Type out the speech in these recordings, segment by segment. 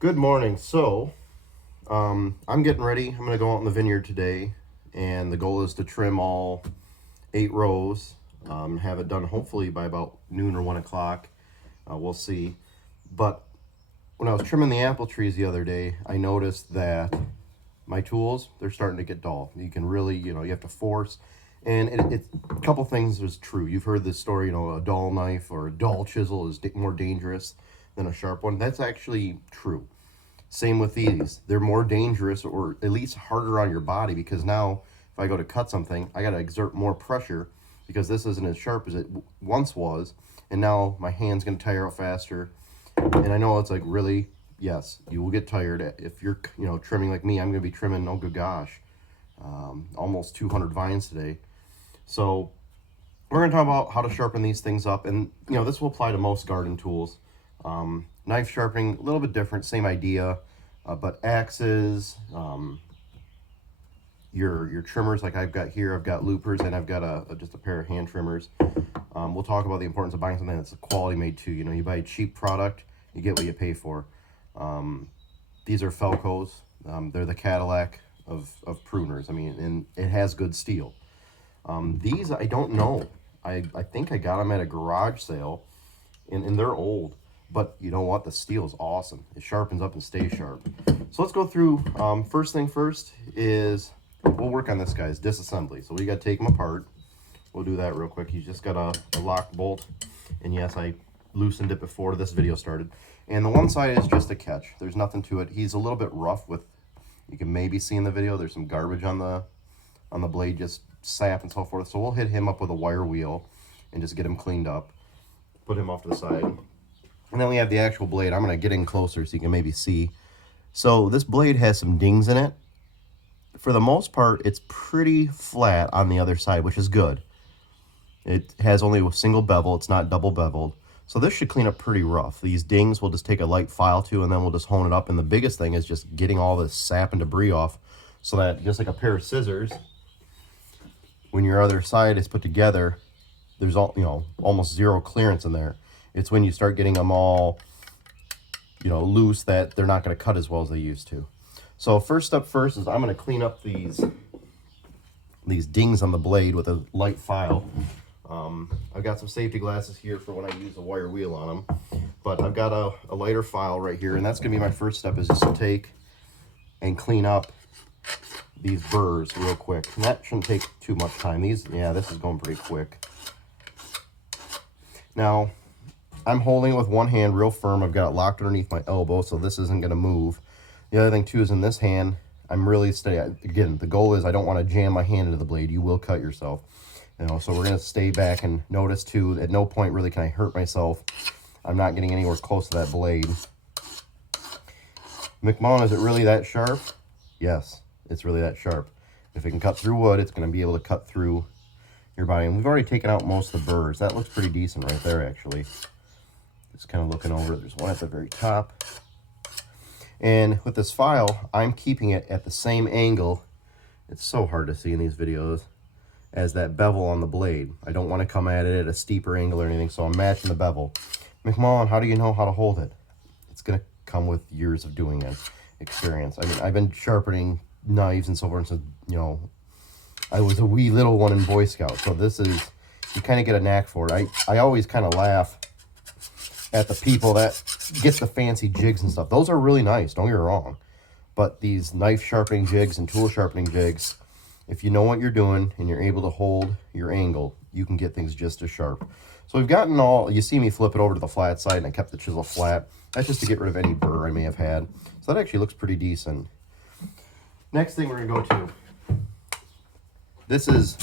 Good morning. I'm getting ready. I'm going to go out in the vineyard today, and the goal is to trim all 8 rows. Have it done hopefully by about noon or 1 o'clock. We'll see. But when I was trimming the apple trees the other day, I noticed that my tools, they're starting to get dull. You can really, you have to force. And a couple things is true. You've heard this story, a dull knife or a dull chisel is more dangerous than a sharp one. That's actually true. Same with these. They're more dangerous, or at least harder on your body, because now if I go to cut something, I got to exert more pressure because this isn't as sharp as it once was. And now my hand's going to tire out faster. And I know it's like, really, yes, you will get tired. If you're, trimming like me, I'm going to be trimming, oh good gosh, almost 200 vines today. So we're going to talk about how to sharpen these things up. And, this will apply to most garden tools. Knife sharpening, a little bit different, same idea, but axes, your trimmers like I've got here, I've got loopers, and I've got just a pair of hand trimmers. We'll talk about the importance of buying something that's quality made too. You buy a cheap product, you get what you pay for. These are Felcos. They're the Cadillac of pruners. I mean, and it has good steel. These, I don't know. I think I got them at a garage sale, and they're old. But you know what? The steel is awesome. It sharpens up and stays sharp. So let's go through. First thing first is we'll work on this guy's disassembly. So we got to take him apart. We'll do that real quick. He's just got a lock bolt. And yes, I loosened it before this video started. And the one side is just a catch. There's nothing to it. He's a little bit rough with, you can maybe see in the video, there's some garbage on the blade, just sap and so forth. So we'll hit him up with a wire wheel and just get him cleaned up. Put him off to the side. And then we have the actual blade. I'm going to get in closer so you can maybe see. So this blade has some dings in it. For the most part, it's pretty flat on the other side, which is good. It has only a single bevel. It's not double beveled. So this should clean up pretty rough. These dings we'll just take a light file to, and then we'll just hone it up. And the biggest thing is just getting all this sap and debris off so that just like a pair of scissors, when your other side is put together, there's almost zero clearance in there. It's when you start getting them all, loose that they're not going to cut as well as they used to. So first step first is I'm going to clean up these dings on the blade with a light file. I've got some safety glasses here for when I use a wire wheel on them. But I've got a lighter file right here, and that's going to be my first step, is just to take and clean up these burrs real quick. And that shouldn't take too much time. This is going pretty quick. Now, I'm holding it with one hand real firm. I've got it locked underneath my elbow, so this isn't going to move. The other thing, too, is in this hand, I'm really steady. Again, the goal is I don't want to jam my hand into the blade. You will cut yourself. So we're going to stay back, and notice, too, at no point really can I hurt myself. I'm not getting anywhere close to that blade. McMullen, is it really that sharp? Yes, it's really that sharp. If it can cut through wood, it's going to be able to cut through your body. And we've already taken out most of the burrs. That looks pretty decent right there, actually. Just kind of looking over, there's one at the very top. And with this file, I'm keeping it at the same angle, it's so hard to see in these videos, as that bevel on the blade. I don't want to come at it at a steeper angle or anything, so I'm matching the bevel. McMullen, how do you know how to hold it? It's going to come with years of doing it, experience. I mean, I've been sharpening knives and so forth since, I was a wee little one in Boy Scouts, so this is, you kind of get a knack for it. I always kind of laugh at the people that get the fancy jigs and stuff. Those are really nice, don't get me wrong. But these knife sharpening jigs and tool sharpening jigs, if you know what you're doing and you're able to hold your angle, you can get things just as sharp. So we've gotten you see me flip it over to the flat side, and I kept the chisel flat. That's just to get rid of any burr I may have had. So that actually looks pretty decent. Next thing we're going to go to. This is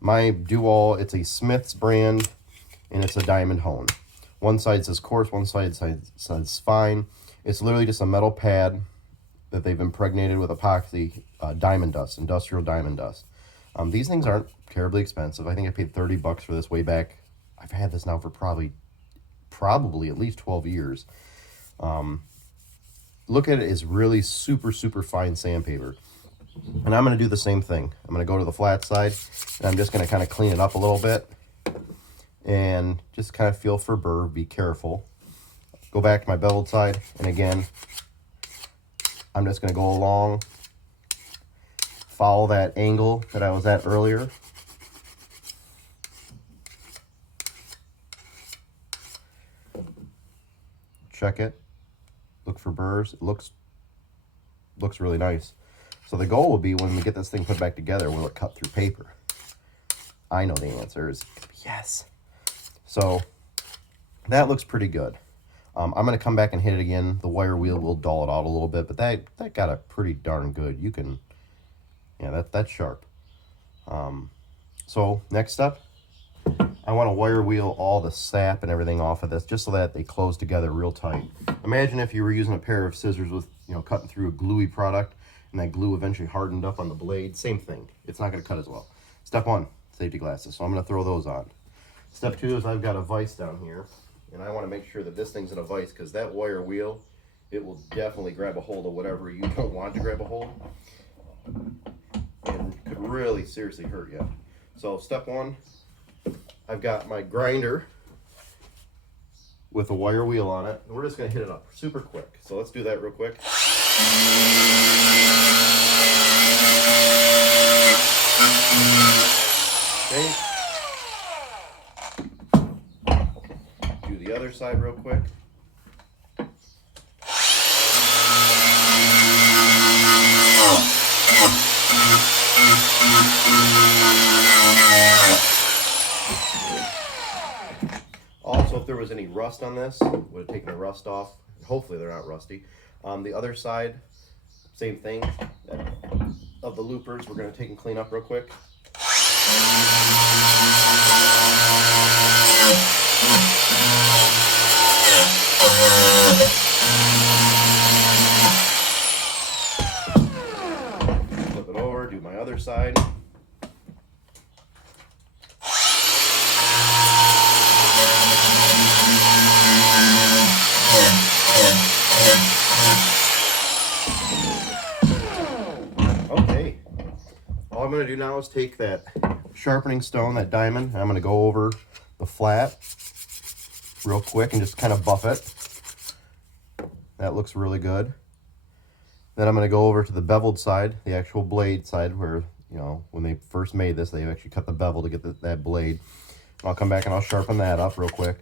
my do-all. It's a Smith's brand, and it's a diamond hone. One side says coarse, one side says fine. It's literally just a metal pad that they've impregnated with epoxy diamond dust, industrial diamond dust. These things aren't terribly expensive. I think I paid 30 bucks for this way back. I've had this now for probably at least 12 years. Look at it as really super, super fine sandpaper. And I'm going to do the same thing. I'm going to go to the flat side, and I'm just going to kind of clean it up a little bit. And just kind of feel for burr, be careful. Go back to my beveled side, and again, I'm just going to go along, follow that angle that I was at earlier. Check it. Look for burrs. It looks really nice. So the goal will be when we get this thing put back together, will it cut through paper? I know the answer is yes. So that looks pretty good. I'm going to come back and hit it again. The wire wheel will dull it out a little bit, but that got it pretty darn good. You can, yeah, that's sharp. So next up, I want to wire wheel all the sap and everything off of this just so that they close together real tight. Imagine if you were using a pair of scissors with, cutting through a gluey product and that glue eventually hardened up on the blade. Same thing. It's not going to cut as well. Step 1, safety glasses. So I'm going to throw those on. Step 2 is I've got a vise down here, and I want to make sure that this thing's in a vise because that wire wheel, it will definitely grab a hold of whatever you don't want to grab a hold and could really seriously hurt you. So step 1, I've got my grinder with a wire wheel on it, and we're just going to hit it up super quick. So let's do that real quick. Okay. Do the other side real quick. Also, if there was any rust on this, would have taken the rust off. Hopefully they're not rusty. The other side, same thing. Of the loopers, we're going to take and clean up real quick. Flip it over, do my other side. Okay, all I'm going to do now is take that sharpening stone, that diamond, and I'm going to go over the flat real quick and just kind of buff it. That looks really good. Then I'm going to go over to the beveled side, the actual blade side, where, when they first made this, they actually cut the bevel to get that blade. I'll come back and I'll sharpen that up real quick.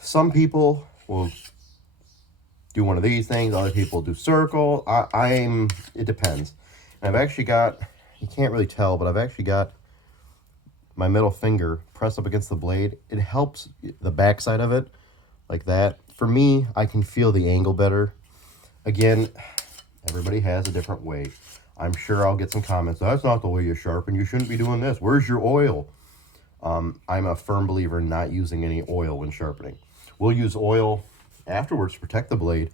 Some people will do one of these things, other people do circle. It depends. And I've actually got, you can't really tell, but I've actually got my middle finger pressed up against the blade. It helps the backside of it, like that. For me, I can feel the angle better. Again, everybody has a different way. I'm sure I'll get some comments. That's not the way you sharpen. You shouldn't be doing this. Where's your oil? I'm a firm believer in not using any oil when sharpening. We'll use oil afterwards to protect the blade,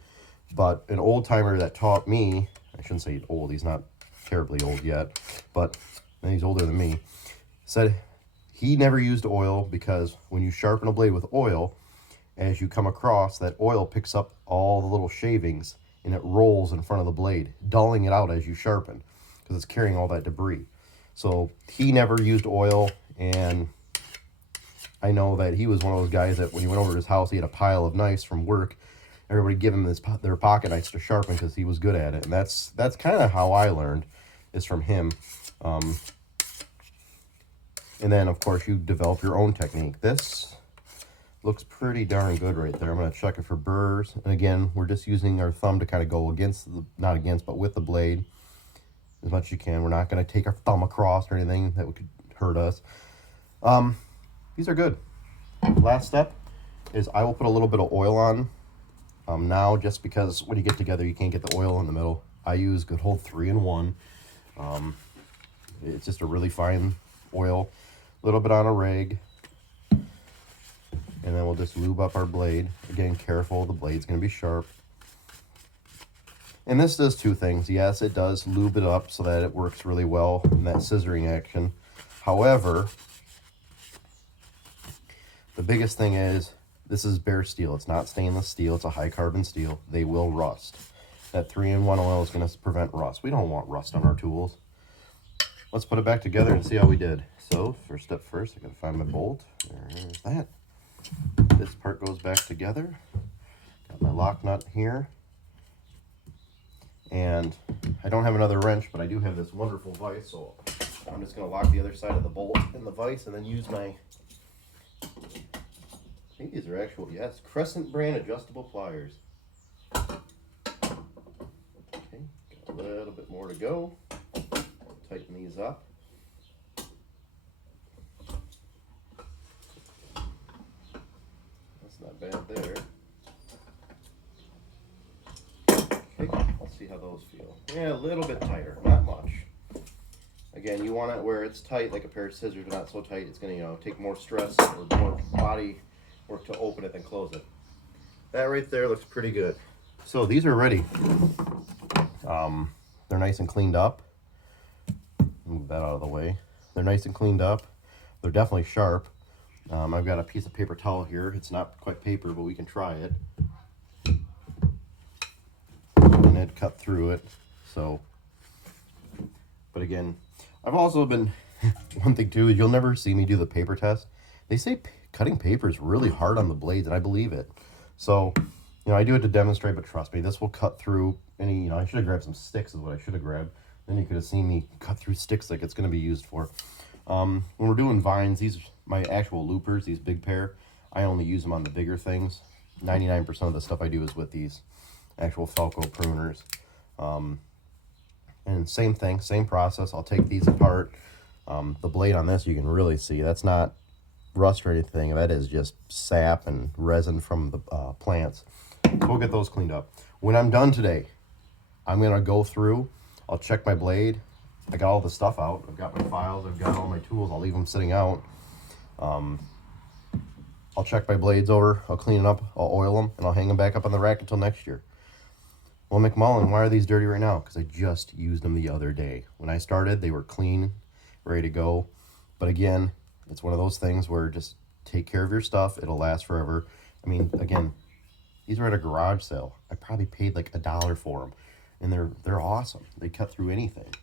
but an old timer that taught me, I shouldn't say old, he's not terribly old yet, but he's older than me, said he never used oil because when you sharpen a blade with oil, as you come across, that oil picks up all the little shavings and it rolls in front of the blade, dulling it out as you sharpen because it's carrying all that debris. So he never used oil, and I know that he was one of those guys that when he went over to his house, he had a pile of knives from work. Everybody give him their pocket knives to sharpen because he was good at it. And that's kind of how I learned, is from him. And then, of course, you develop your own technique. This looks pretty darn good right there. I'm going to check it for burrs. And again, we're just using our thumb to kind of go against, not against, but with the blade as much as you can. We're not going to take our thumb across or anything that could hurt us. These are good. Last step is I will put a little bit of oil on now, just because when you get together, you can't get the oil in the middle. I use good old 3-in-1. It's just a really fine oil. A little bit on a rag. And then we'll just lube up our blade. Again, careful, the blade's going to be sharp. And this does two things. Yes, it does lube it up so that it works really well in that scissoring action. However, the biggest thing is, this is bare steel. It's not stainless steel. It's a high carbon steel. They will rust. That 3-in-1 oil is going to prevent rust. We don't want rust on our tools. Let's put it back together and see how we did. So, first step first, I got to find my bolt. There's that. This part goes back together. Got my lock nut here. And I don't have another wrench, but I do have this wonderful vise, so I'm just going to lock the other side of the bolt in the vise and then use my, I think these are actual, yes, Crescent brand adjustable pliers. Okay, got a little bit more to go. Tighten these up. That's not bad there. Okay, let's see how those feel. Yeah, a little bit tighter, not much. Again, you want it where it's tight, like a pair of scissors, but not so tight it's going to, take more stress or more body work to open it than close it. That right there looks pretty good. So these are ready. They're nice and cleaned up. Move that out of the way. They're nice and cleaned up. They're definitely sharp. I've got a piece of paper towel here. It's not quite paper, but we can try it. And it cut through it. So, but again, I've also been, one thing too, is you'll never see me do the paper test. They say cutting paper is really hard on the blades, and I believe it. So, I do it to demonstrate, but trust me, this will cut through any, I should have grabbed some sticks is what I should have grabbed. Then you could have seen me cut through sticks like it's going to be used for. When we're doing vines, these are my actual loopers, these big pair. I only use them on the bigger things. 99% of the stuff I do is with these actual Falco pruners. And same thing, same process. I'll take these apart. The blade on this, you can really see, that's not rust or anything. That is just sap and resin from the plants. So we'll get those cleaned up. When I'm done today, I'm going to go through. I'll check my blade. I got all the stuff out. I've got my files. I've got all my tools. I'll leave them sitting out. I'll check my blades over. I'll clean it up. I'll oil them, and I'll hang them back up on the rack until next year. Well, McMullen, why are these dirty right now? Because I just used them the other day. When I started, they were clean, ready to go. But again, it's one of those things where just take care of your stuff. It'll last forever. I mean, again, these were at a garage sale. I probably paid like $1 for them. And they're awesome. They cut through anything.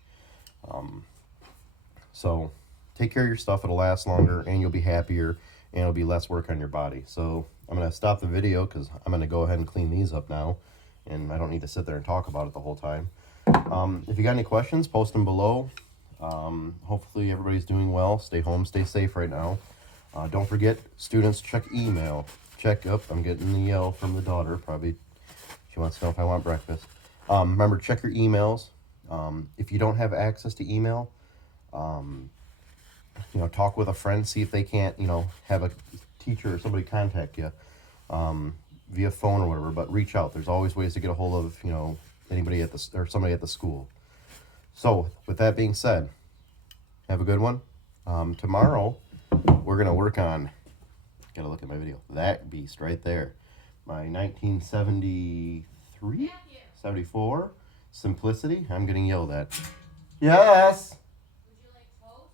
So take care of your stuff. It'll last longer, and you'll be happier, and it'll be less work on your body. So I'm going to stop the video because I'm going to go ahead and clean these up now. And I don't need to sit there and talk about it the whole time. If you got any questions, post them below. Hopefully everybody's doing well. Stay home, stay safe right now. Don't forget, students, check email. Check up. I'm getting the yell from the daughter. Probably she wants to know if I want breakfast. Remember, check your emails. If you don't have access to email, talk with a friend. See if they can't, have a teacher or somebody contact you via phone or whatever. But reach out. There's always ways to get a hold of, anybody at the or somebody at the school. So with that being said, have a good one. Tomorrow we're gonna work on. Gotta look at my video. That beast right there, my 1973, 74 Simplicity. I'm getting yelled at. Yes. Would you like toast?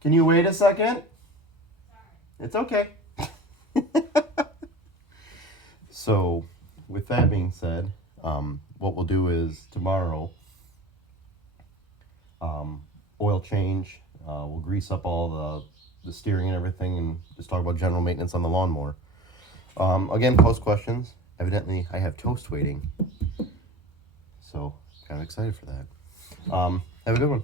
Can you wait a second? Sorry. It's okay. So, with that being said, what we'll do is tomorrow, oil change. We'll grease up all the steering and everything, and just talk about general maintenance on the lawnmower. Again, post questions. Evidently, I have toast waiting, so kind of excited for that. Have a good one.